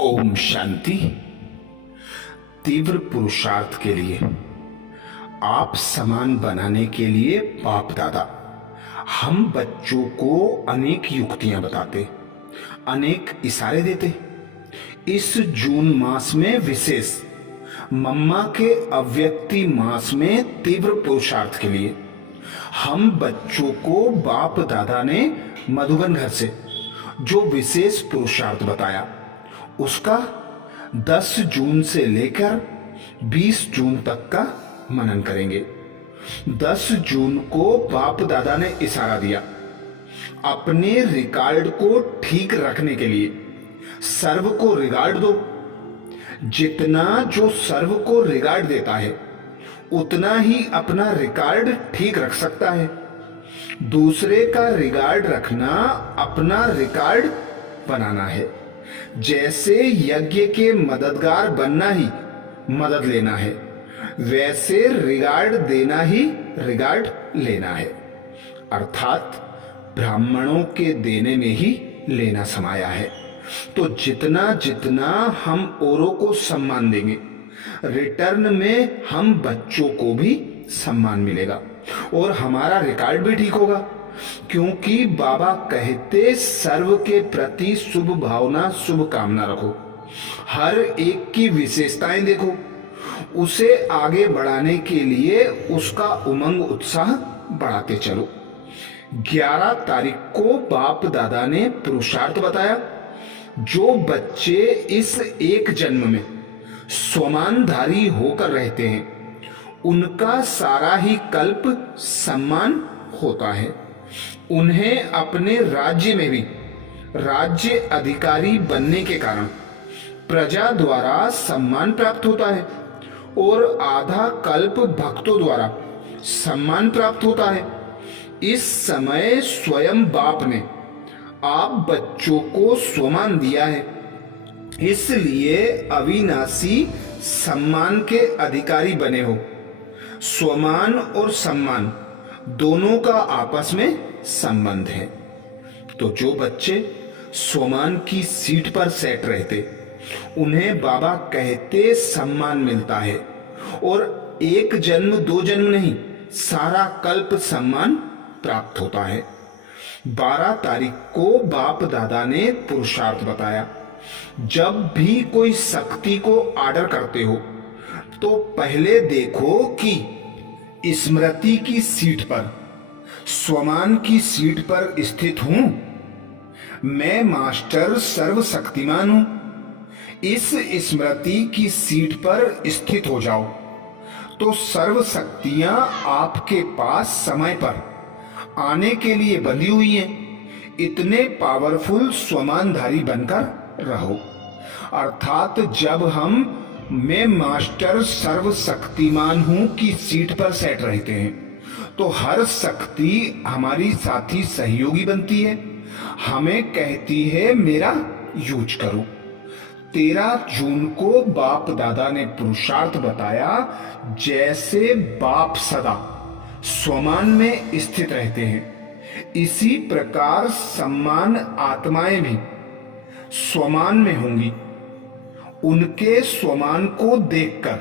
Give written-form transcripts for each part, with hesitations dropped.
ओम शांति। तीव्र पुरुषार्थ के लिए आप समान बनाने के लिए बाप दादा हम बच्चों को अनेक युक्तियां बताते, अनेक इशारे देते। इस जून मास में विशेष मम्मा के अव्यक्ति मास में तीव्र पुरुषार्थ के लिए हम बच्चों को बाप दादा ने मधुबन घर से जो विशेष पुरुषार्थ बताया उसका 10 जून से लेकर 20 जून तक का मनन करेंगे। 10 जून को बाप दादा ने इशारा दिया अपने रिकॉर्ड को ठीक रखने के लिए सर्व को रिगार्ड दो। जितना जो सर्व को रिगार्ड देता है उतना ही अपना रिकॉर्ड ठीक रख सकता है। दूसरे का रिगार्ड रखना अपना रिकॉर्ड बनाना है। जैसे यज्ञ के मददगार बनना ही मदद लेना है, वैसे रिगार्ड देना ही रिगार्ड लेना है। अर्थात ब्राह्मणों के देने में ही लेना समाया है। तो जितना जितना हम औरों को सम्मान देंगे, रिटर्न में हम बच्चों को भी सम्मान मिलेगा और हमारा रिकॉर्ड भी ठीक होगा। क्योंकि बाबा कहते सर्व के प्रति शुभ भावना शुभ कामना रखो, हर एक की विशेषताएं देखो, उसे आगे बढ़ाने के लिए उसका उमंग उत्साह बढ़ाते चलो। 11 तारीख को बाप दादा ने पुरुषार्थ बताया जो बच्चे इस एक जन्म में स्वमानधारी होकर रहते हैं उनका सारा ही कल्प सम्मान होता है। उन्हें अपने राज्य में भी राज्य अधिकारी बनने के कारण प्रजा द्वारा सम्मान प्राप्त होता है और आधा कल्प भक्तों द्वारा सम्मान प्राप्त होता है। इस समय स्वयं बाप ने आप बच्चों को स्वमान दिया है, इसलिए अविनाशी सम्मान के अधिकारी बने हो। स्वमान और सम्मान दोनों का आपस में संबंध है। तो जो बच्चे स्वमान की सीट पर सेट रहते उन्हें बाबा कहते सम्मान मिलता है और एक जन्म दो जन्म नहीं सारा कल्प सम्मान प्राप्त होता है। 12 तारीख को बाप दादा ने पुरुषार्थ बताया जब भी कोई शक्ति को ऑर्डर करते हो तो पहले देखो कि स्मृति की सीट पर स्वमान की सीट पर स्थित हूं। मैं मास्टर सर्वशक्तिमान हूं। इस स्मृति की सीट पर स्थित हो जाओ तो सर्व शक्तियां आपके पास समय पर आने के लिए बंधी हुई हैं। इतने पावरफुल स्वमानधारी बनकर रहो। अर्थात जब हम मैं मास्टर सर्वशक्तिमान हूं की सीट पर सेट रहते हैं तो हर शक्ति हमारी साथी सहयोगी बनती है, हमें कहती है मेरा यूज करो। 13 जून को बाप दादा ने पुरुषार्थ बताया जैसे बाप सदा स्वमान में स्थित रहते हैं इसी प्रकार सम्मान आत्माएं भी स्वमान में होंगी। उनके स्वमान को देखकर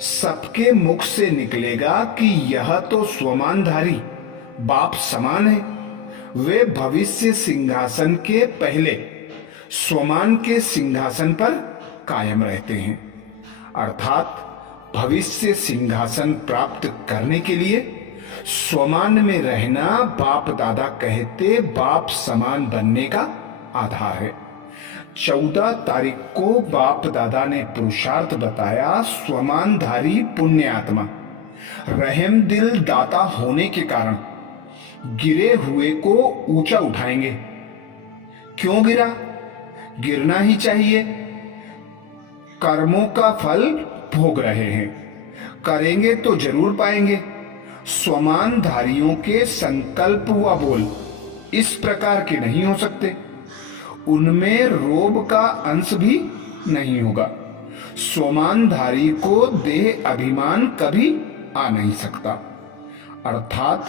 सबके मुख से निकलेगा कि यह तो स्वमानधारी बाप समान है। वे भविष्य सिंहासन के पहले स्वमान के सिंहासन पर कायम रहते हैं। अर्थात भविष्य सिंहासन प्राप्त करने के लिए स्वमान में रहना बाप दादा कहते बाप समान बनने का आधार है। 14 तारीख को बाप दादा ने पुरुषार्थ बताया स्वमानधारी पुण्य आत्मा रहम दिल दाता होने के कारण गिरे हुए को ऊंचा उठाएंगे। क्यों गिरा? गिरना ही चाहिए। कर्मों का फल भोग रहे हैं, करेंगे तो जरूर पाएंगे। स्वमानधारियों के संकल्प व बोल इस प्रकार के नहीं हो सकते, उनमें रोब का अंश भी नहीं होगा। स्वमानधारी को देह अभिमान कभी आ नहीं सकता। अर्थात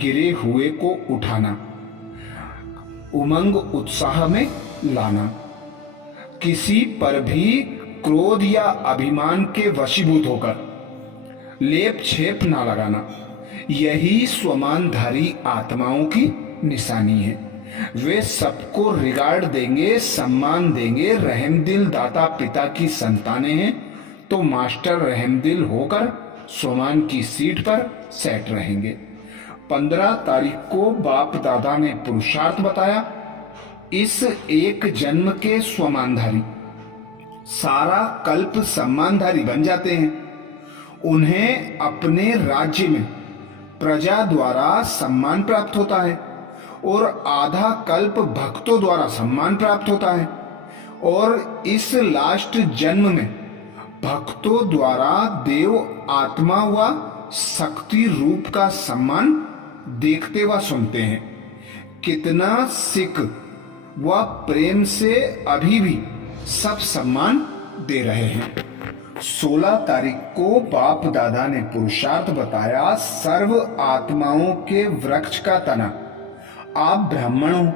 गिरे हुए को उठाना, उमंग उत्साह में लाना। किसी पर भी क्रोध या अभिमान के वशीभूत होकर लेप छेप ना लगाना, यही स्वमानधारी आत्माओं की निशानी है। वे सबको रिगार्ड देंगे, सम्मान देंगे। रहमदिल दाता पिता की संतानें हैं तो मास्टर रहमदिल होकर स्वमान की सीट पर सेट रहेंगे। 15 तारीख को बाप दादा ने पुरुषार्थ बताया। इस एक जन्म के स्वमानधारी सारा कल्प सम्मानधारी बन जाते हैं। उन्हें अपने राज्य में प्रजा द्वारा सम्मान प्राप्त होता है और आधा कल्प भक्तों द्वारा सम्मान प्राप्त होता है। और इस लास्ट जन्म में भक्तों द्वारा देव आत्मा व शक्ति रूप का सम्मान देखते व सुनते हैं। कितना सिख व प्रेम से अभी भी सब सम्मान दे रहे हैं। 16 तारीख को बाप दादा ने पुरुषार्थ बताया। सर्व आत्माओं के वृक्ष का तना आप ब्राह्मण हो।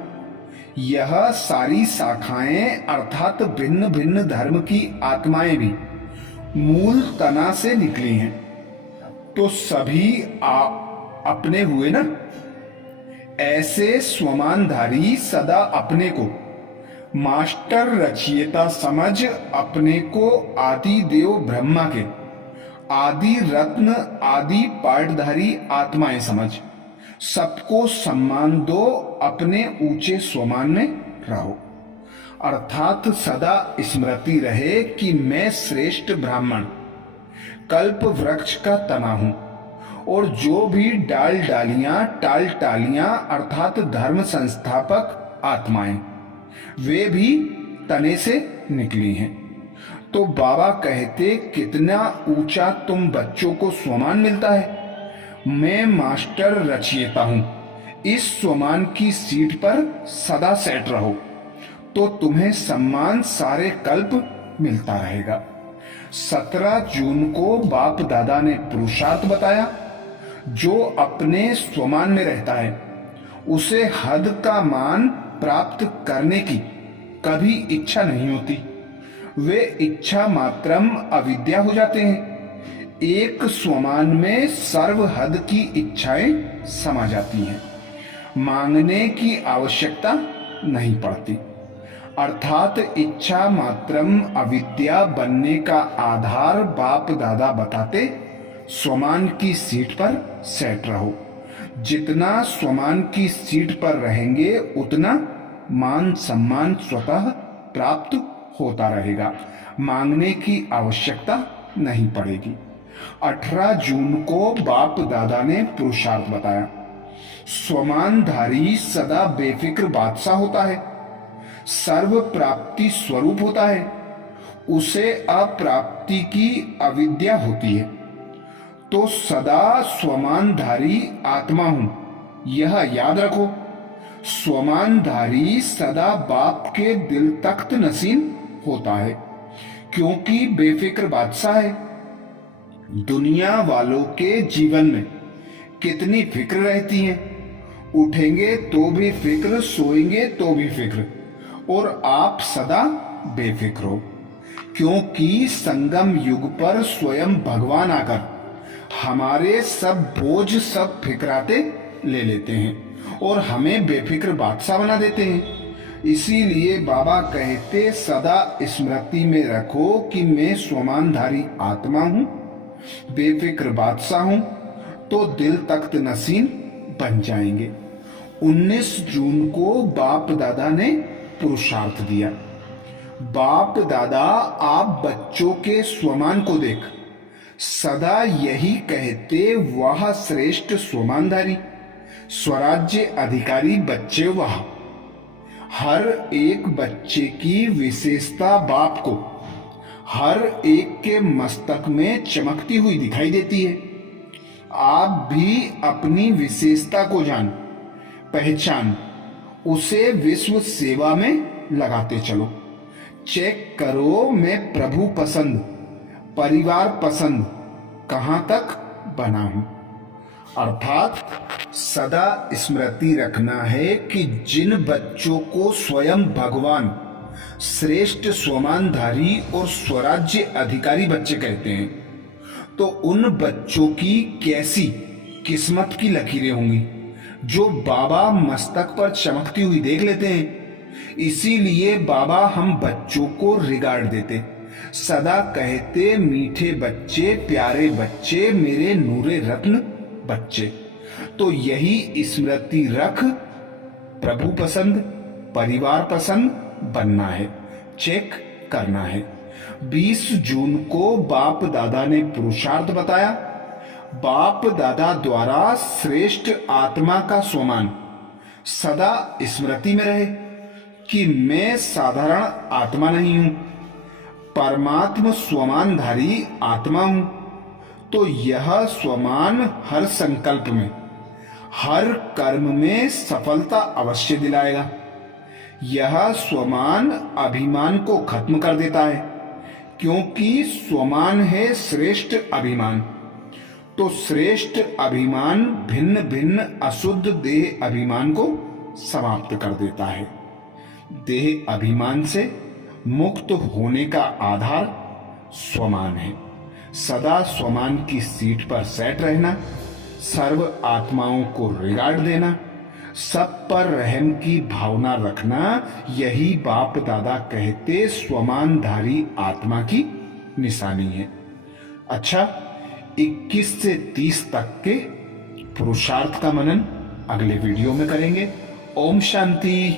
यह सारी शाखाएं अर्थात भिन्न भिन्न धर्म की आत्माएं भी मूल तना से निकली हैं, तो सभी अपने हुए ना। ऐसे स्वमानधारी सदा अपने को मास्टर रचयिता समझ अपने को आदि देव ब्रह्मा के आदि रत्न आदि पाठधारी आत्माएं समझ सबको सम्मान दो। अपने ऊंचे स्वमान में रहो, अर्थात सदा स्मृति रहे कि मैं श्रेष्ठ ब्राह्मण कल्प वृक्ष का तना हूं और जो भी डाल डालियां टाल टालियां अर्थात धर्म संस्थापक आत्माएं वे भी तने से निकली हैं। तो बाबा कहते कितना ऊंचा तुम बच्चों को स्वमान मिलता है। मैं मास्टर रचयिता हूं, इस स्वमान की सीट पर सदा सेट रहो तो तुम्हें सम्मान सारे कल्प मिलता रहेगा। 17 जून को बाप दादा ने पुरुषार्थ बताया। जो अपने स्वमान में रहता है उसे हद का मान प्राप्त करने की कभी इच्छा नहीं होती। वे इच्छा मात्रम अविद्या हो जाते हैं। एक स्वमान में सर्व हद की इच्छाएं समा जाती हैं, मांगने की आवश्यकता नहीं पड़ती। अर्थात इच्छा मात्रम अविद्या बनने का आधार बाप दादा बताते स्वमान की सीट पर सेट रहो। जितना स्वमान की सीट पर रहेंगे उतना मान सम्मान स्वतः प्राप्त होता रहेगा, मांगने की आवश्यकता नहीं पड़ेगी। 18 जून को बाप दादा ने पुरुषार्थ बताया। स्वमानधारी सदा बेफिक्र बादशाह होता है, सर्व प्राप्ति स्वरूप होता है। उसे अप्राप्ति की अविद्या होती है। तो सदा स्वमानधारी आत्मा हूं, यह याद रखो। स्वमानधारी सदा बाप के दिल तख्त नसीन होता है क्योंकि बेफिक्र बादशाह है। दुनिया वालों के जीवन में कितनी फिक्र रहती है। उठेंगे तो भी फिक्र, सोएंगे तो भी फिक्र, और आप सदा बेफिक्र हो क्योंकि संगम युग पर स्वयं भगवान आकर हमारे सब बोझ सब फिक्राते ले लेते हैं और हमें बेफिक्र बादशाह बना देते हैं। इसीलिए बाबा कहते सदा स्मृति में रखो कि मैं स्वमानधारी आत्मा हूं, बेफिक्र बादशाह हूं, तो दिल तख्त नसीन बन जाएंगे। 19 जून को बाप दादा ने पुरुषार्थ दिया। बाप दादा आप बच्चों के स्वमान को देख सदा यही कहते, वह श्रेष्ठ स्वमानधारी स्वराज्य अधिकारी बच्चे वह। हर एक बच्चे की विशेषता बाप को हर एक के मस्तक में चमकती हुई दिखाई देती है। आप भी अपनी विशेषता को जान पहचान उसे विश्व सेवा में लगाते चलो। चेक करो मैं प्रभु पसंद परिवार पसंद कहां तक बना हूं। अर्थात सदा स्मृति रखना है कि जिन बच्चों को स्वयं भगवान श्रेष्ठ स्वमानधारी और स्वराज्य अधिकारी बच्चे कहते हैं, तो उन बच्चों की कैसी किस्मत की लकीरें होंगी जो बाबा मस्तक पर चमकती हुई देख लेते हैं। इसीलिए बाबा हम बच्चों को रिगार्ड देते, सदा कहते मीठे बच्चे, प्यारे बच्चे, मेरे नूरे रत्न बच्चे। तो यही स्मृति रख प्रभु पसंद, परिवार पसंद बनना है, चेक करना है। 20 जून को बाप दादा ने पुरुषार्थ बताया। बाप दादा द्वारा श्रेष्ठ आत्मा का स्वमान सदा स्मृति में रहे कि मैं साधारण आत्मा नहीं हूं, परमात्म स्वमानधारी आत्मा हूं। तो यह स्वमान हर संकल्प में, हर कर्म में सफलता अवश्य दिलाएगा। यह स्वमान अभिमान को खत्म कर देता है, क्योंकि स्वमान है श्रेष्ठ अभिमान। तो श्रेष्ठ अभिमान भिन्न भिन्न अशुद्ध देह अभिमान को समाप्त कर देता है। देह अभिमान से मुक्त होने का आधार स्वमान है। सदा स्वमान की सीट पर सेट रहना, सर्व आत्माओं को रिगार्ड देना, सब पर रहम की भावना रखना, यही बाप दादा कहते स्वमानधारी आत्मा की निशानी है। अच्छा, 21 से 30 तक के पुरुषार्थ का मनन अगले वीडियो में करेंगे। ओम शांति।